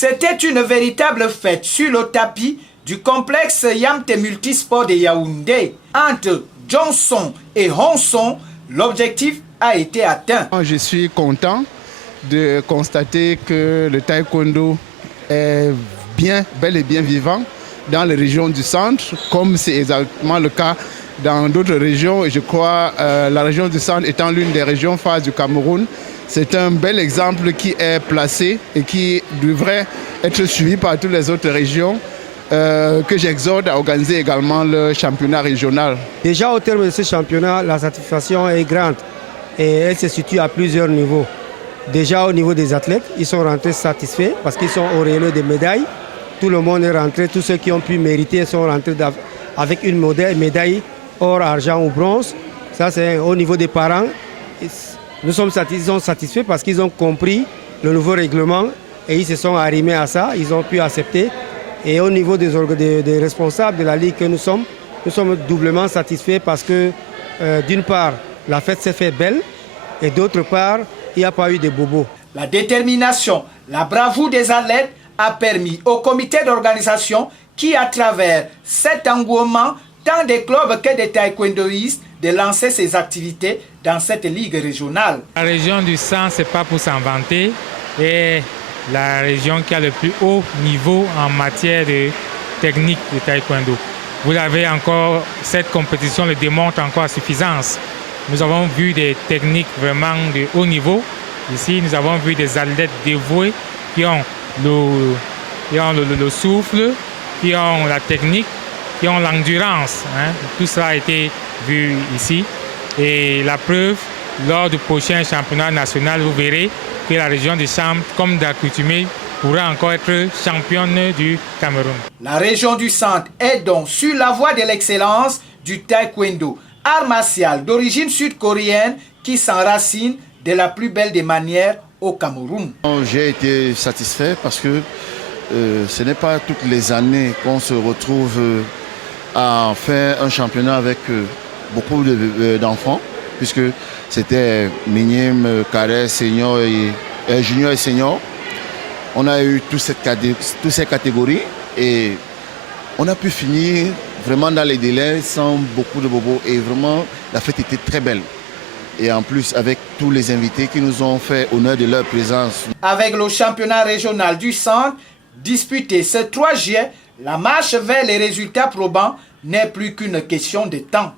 C'était une véritable fête sur le tapis du complexe Yamte Multisport de Yaoundé. Entre Johnson et Honson, l'objectif a été atteint. Je suis content de constater que le taekwondo est bel et bien vivant dans les régions du centre, comme c'est exactement le cas dans d'autres régions. Et je crois la région du centre étant l'une des régions phares du Cameroun, c'est un bel exemple qui est placé et qui devrait être suivi par toutes les autres régions, que j'exhorte à organiser également le championnat régional. Déjà au terme de ce championnat, la satisfaction est grande et elle se situe à plusieurs niveaux. Déjà au niveau des athlètes, ils sont rentrés satisfaits parce qu'ils sont auréolés des médailles. Tout le monde est rentré, tous ceux qui ont pu mériter sont rentrés avec une médaille or, argent ou bronze. Ça c'est au niveau des parents. Nous sommes satisfaits parce qu'ils ont compris le nouveau règlement et ils se sont arrimés à ça, ils ont pu accepter. Et au niveau des responsables de la Ligue que nous sommes doublement satisfaits parce que d'une part, la fête s'est faite belle et d'autre part, il n'y a pas eu de bobos. La détermination, la bravoure des athlètes a permis au comité d'organisation qui, à travers cet engouement, tant des clubs que des taekwondoïstes, de lancer ses activités dans cette ligue régionale. La région du Centre, ce n'est pas pour s'en vanter, est la région qui a le plus haut niveau en matière de technique de taekwondo. Vous avez encore, cette compétition le démontre encore à suffisance. Nous avons vu des techniques vraiment de haut niveau. Ici, nous avons vu des athlètes dévoués qui ont le souffle, qui ont la technique, qui ont l'endurance. Tout ça a été vu ici. Et la preuve, lors du prochain championnat national, vous verrez que la région du Centre, comme d'accoutumé, pourra encore être championne du Cameroun. La région du Centre est donc sur la voie de l'excellence du taekwondo, art martial d'origine sud-coréenne qui s'enracine de la plus belle des manières au Cameroun. J'ai été satisfait parce que ce n'est pas toutes les années qu'on se retrouve à faire un championnat avec beaucoup d'enfants, puisque c'était minime, cadet, senior et junior et senior. On a eu toutes ces catégories et on a pu finir vraiment dans les délais sans beaucoup de bobos et vraiment la fête était très belle. Et en plus avec tous les invités qui nous ont fait honneur de leur présence. Avec le championnat régional du Centre disputé ce 3 juillet, la marche vers les résultats probants n'est plus qu'une question de temps.